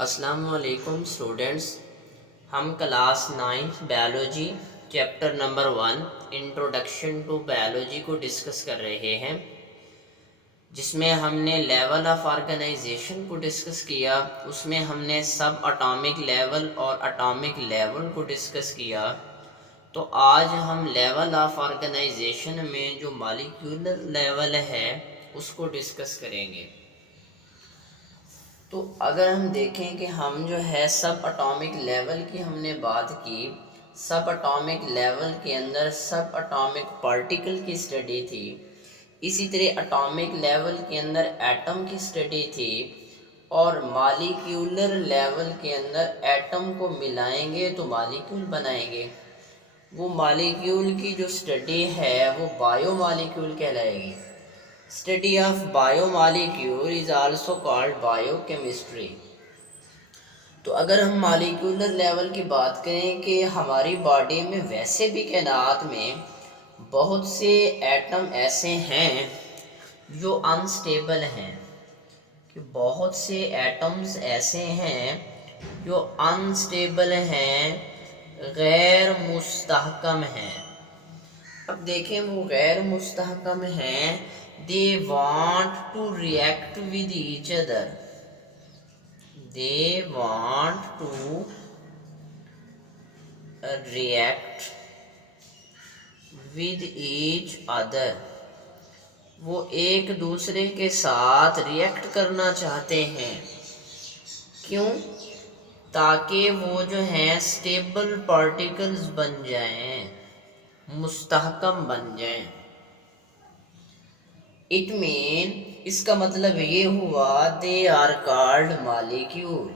अस्सलामुअलैकुम स्टूडेंट्स, हम class 9th biology chapter number 1 introduction to biology को डिस्कस कर रहे हैं, जिसमें हमने लेवल ऑफ ऑर्गेनाइजेशन को डिस्कस किया। उसमें हमने सब एटॉमिक लेवल और एटॉमिक लेवल को डिस्कस किया। तो आज हम लेवल ऑफ ऑर्गेनाइजेशन में जो मॉलिक्यूलर लेवल है उसको डिस्कस करेंगे। तो अगर हम देखें कि हम जो है सब एटॉमिक लेवल की हमने बात की, सब एटॉमिक लेवल के अंदर सब एटॉमिक पार्टिकल की स्टडी थी। इसी तरह एटॉमिक लेवल के अंदर एटम की स्टडी थी, और मॉलिक्यूलर लेवल के अंदर एटम को मिलाएंगे तो मॉलिक्यूल बनाएंगे। वो मॉलिक्यूल की जो स्टडी है वो बायोमॉलिक्यूल कहलाएगी। Study of biomolecule is also called biochemistry. तो अगर हम मॉलिक्यूलर लेवल की बात करें कि हमारी बॉडी में वैसे भी कायनात में बहुत से एटम ऐसे हैं जो अनस्टेबल हैं, कि बहुत से एटम्स ऐसे हैं जो अनस्टेबल हैं, गैर मुस्तहकम हैं। अब देखें वो गैर मुस्तहकम हैं, they want to react with each other. They want to react with each other. वो एक दूसरे के साथ रिएक्ट करना चाहते हैं। क्यों? ताकि वो जो हैं स्टेबल पार्टिकल्स बन जाएं, मुस्तहकम बन जाएं। इट मीन, इसका मतलब ये हुआ दे आर कॉल्ड मॉलिक्यूल।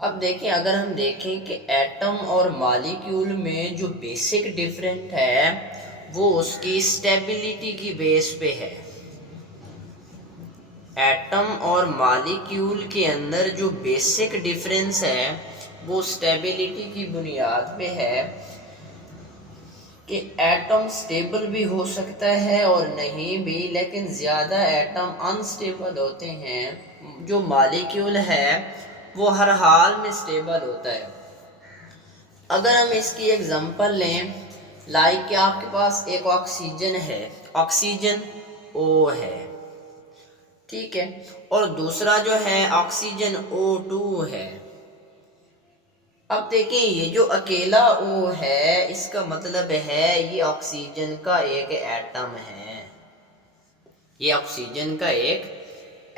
अब देखें, अगर हम देखें कि एटम और मॉलिक्यूल में जो बेसिक डिफरेंट है वो उसकी स्टेबिलिटी की बेस पे है। एटम और मॉलिक्यूल के अंदर जो बेसिक डिफरेंस है वो स्टेबिलिटी की बुनियाद पे है, कि एटम स्टेबल भी हो सकता है और नहीं भी, लेकिन ज़्यादा एटम अनस्टेबल होते हैं। जो मॉलिक्यूल है वो हर हाल में स्टेबल होता है। अगर हम इसकी एग्जांपल लें, लाइक कि आपके पास एक ऑक्सीजन है, ऑक्सीजन O है, ठीक है, और दूसरा जो है ऑक्सीजन O2 है। अब देखें, ये जो अकेला O है इसका मतलब है ये ऑक्सीजन का एक एटम है, ये ऑक्सीजन का एक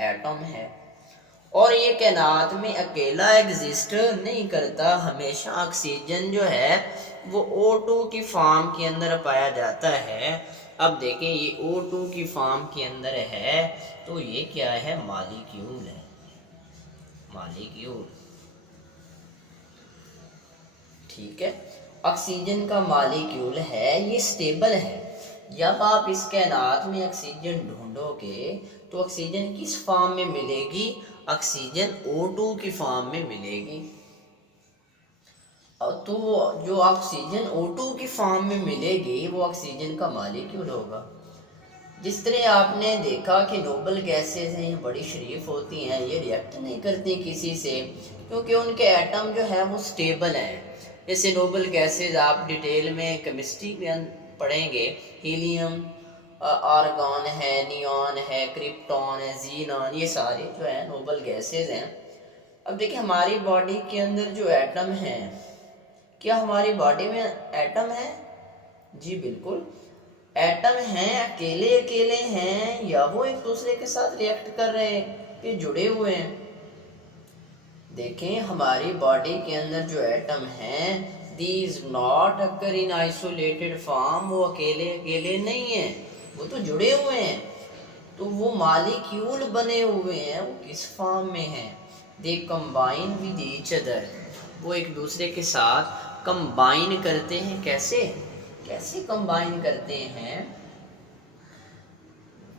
एटम है, और ये कायनात में अकेला एग्जिस्ट नहीं करता। हमेशा ऑक्सीजन जो है वो O2 की फॉर्म के अंदर पाया जाता है। अब देखें, ये O2 की फॉर्म के अंदर है, तो ये क्या है? मॉलिक्यूल है, मॉलिक्यूल, ठीक है। ऑक्सीजन का मॉलिक्यूल है, ये स्टेबल है। जब आप इस कायनात में ऑक्सीजन ढूंढोगे तो ऑक्सीजन किस फॉर्म में मिलेगी? ऑक्सीजन O2 की फॉर्म में मिलेगी। और तो जो ऑक्सीजन O2 की फॉर्म में मिलेगी वो ऑक्सीजन का मॉलिक्यूल होगा। जिस तरह आपने देखा कि नोबल गैसेज हैं, ये बड़ी शरीफ होती हैं, ये रिएक्ट नहीं करती किसी से, क्योंकि उनके एटम जो है वो स्टेबल हैं। जैसे नोबल गैसेज आप डिटेल में केमिस्ट्री में पढ़ेंगे, हीलियम, आर्गॉन है, नियॉन है, क्रिप्टॉन है, जीनॉन, ये सारे जो है नोबल गैसेज हैं। अब देखिए, हमारी बॉडी के अंदर जो एटम हैं, क्या हमारी बॉडी में एटम है? जी बिल्कुल, एटम हैं, अकेले अकेले हैं या वो एक दूसरे के साथ रिएक्ट कर रहे हैं, ये जुड़े हुए हैं। देखें, हमारी बॉडी के अंदर जो एटम हैं, these not occur in isolated form, वो अकेले अकेले नहीं है, वो तो जुड़े हुए हैं। तो वो मॉलिक्यूल बने हुए हैं, वो किस फॉर्म में हैं? दे कंबाइन विद ईच अदर, वो एक दूसरे के साथ कंबाइन करते हैं। कैसे कैसे कंबाइन करते हैं?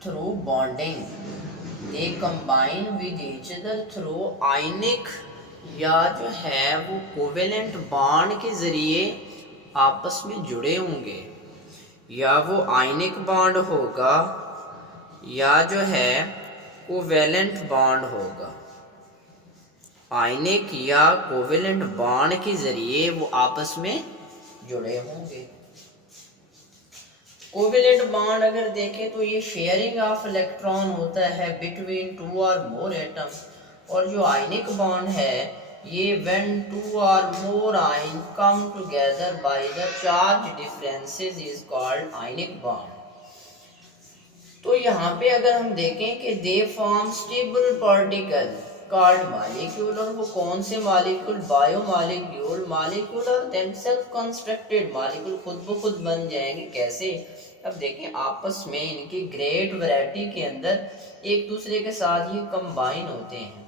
Through bonding. They combine with each other through ionic, या जो है वो कोवेलेंट बॉन्ड के ज़रिए आपस में जुड़े होंगे, या वो आयनिक बॉन्ड होगा या जो है कोवेलेंट बॉन्ड होगा। आयनिक या कोवेलेंट बॉन्ड के जरिए वो आपस में जुड़े होंगे। कोवेलेंट बॉन्ड अगर देखें तो ये शेयरिंग ऑफ इलेक्ट्रॉन होता है बिटवीन टू और मोर एटम, और जो आयनिक बॉन्ड है ये व्हेन टू और more ion come together by the charge differences is called ionic bond. तो यहाँ पे अगर हम देखें कि they form stable particle called molecule, और वो कौन से मॉलिक्यूल, बायो मॉलिक्यूल, मॉलिक्यूल और देमसेल्फ कंस्ट्रक्टेड मॉलिक्यूल खुद ब खुद बन जाएंगे। कैसे? अब देखें आपस में इनकी ग्रेट वैरायटी के अंदर एक दूसरे के साथ ही कंबाइन होते हैं।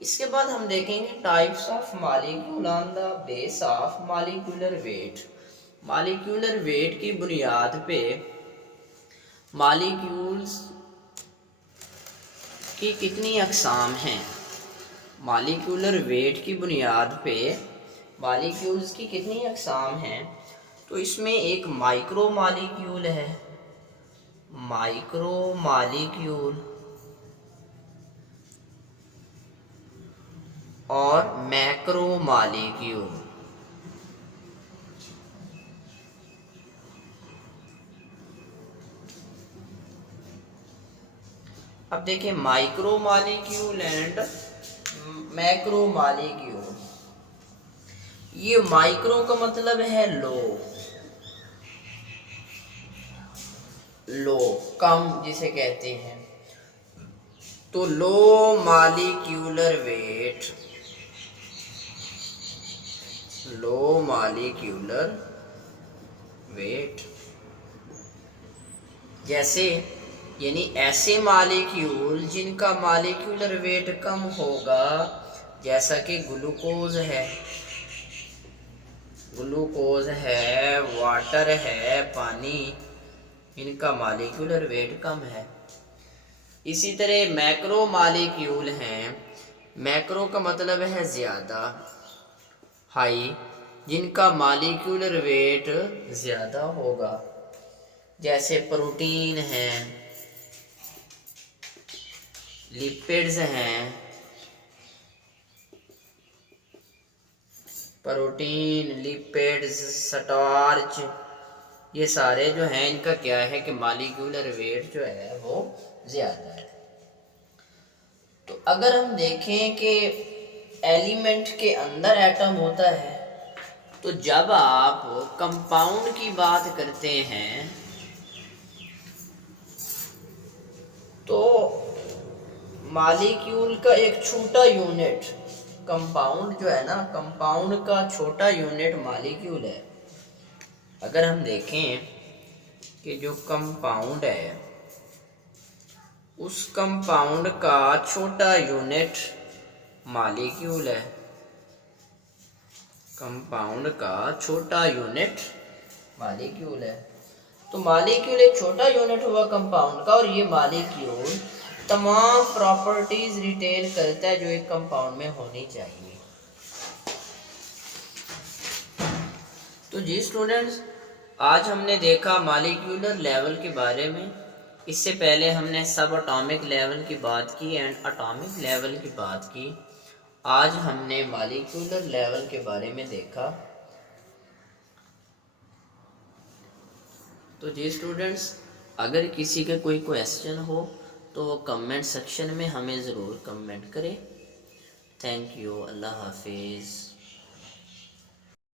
इसके बाद हम देखेंगे types of molecule on the base of molecular weight. Molecular weight की बुनियाद पे मॉलिक्यूल्स की कितनी अक़साम हैं। मॉलिक्यूलर वेट की बुनियाद पे मॉलिक्यूल्स की कितनी अक़साम हैं, तो इसमें एक माइक्रो मॉलिक्यूल है, माइक्रो मॉलिक्यूल, और मैक्रो मॉलिक्यूल। अब देखिए micro molecule and macro molecule. ये माइक्रो का मतलब है लो, लो कम जिसे कहते हैं। तो low molecular weight, low molecular weight, जैसे यानी ऐसे मॉलिक्यूल जिनका मॉलिक्यूलर वेट कम होगा, जैसा कि ग्लूकोज है, ग्लूकोज है, वाटर है, पानी, इनका मॉलिक्यूलर वेट कम है। इसी तरह मैक्रो मॉलिक्यूल हैं, मैक्रो का मतलब है ज़्यादा, हाई, जिनका मॉलिक्यूलर वेट ज़्यादा होगा, जैसे प्रोटीन है, लिपिड्स हैं, प्रोटीन, लिपिड्स, स्टार्च, ये सारे जो हैं इनका क्या है कि मॉलिक्यूलर वेट जो है वो ज़्यादा है। तो अगर हम देखें कि एलिमेंट के अंदर एटम होता है, तो जब आप कंपाउंड की बात करते हैं तो मॉलिक्यूल का एक छोटा यूनिट, कंपाउंड जो है ना, कंपाउंड का छोटा यूनिट मॉलिक्यूल है। अगर हम देखें कि जो कंपाउंड है उस कंपाउंड का छोटा यूनिट मॉलिक्यूल है, कंपाउंड का छोटा यूनिट मॉलिक्यूल है। तो मॉलिक्यूल एक छोटा यूनिट हुआ कंपाउंड का, और ये मॉलिक्यूल तमाम प्रॉपर्टीज रिटेन करता है जो एक कंपाउंड में होनी चाहिए। तो जी स्टूडेंट्स, आज हमने देखा मॉलिक्यूलर लेवल के बारे में। इससे पहले हमने सब एटॉमिक लेवल की बात की एंड एटॉमिक लेवल की बात की। आज हमने मॉलिक्यूलर लेवल के बारे में देखा। तो जी स्टूडेंट्स, अगर किसी का कोई क्वेश्चन हो तो वो कमेंट सेक्शन में हमें ज़रूर कमेंट करें। Thank you. अल्लाह हाफिज़।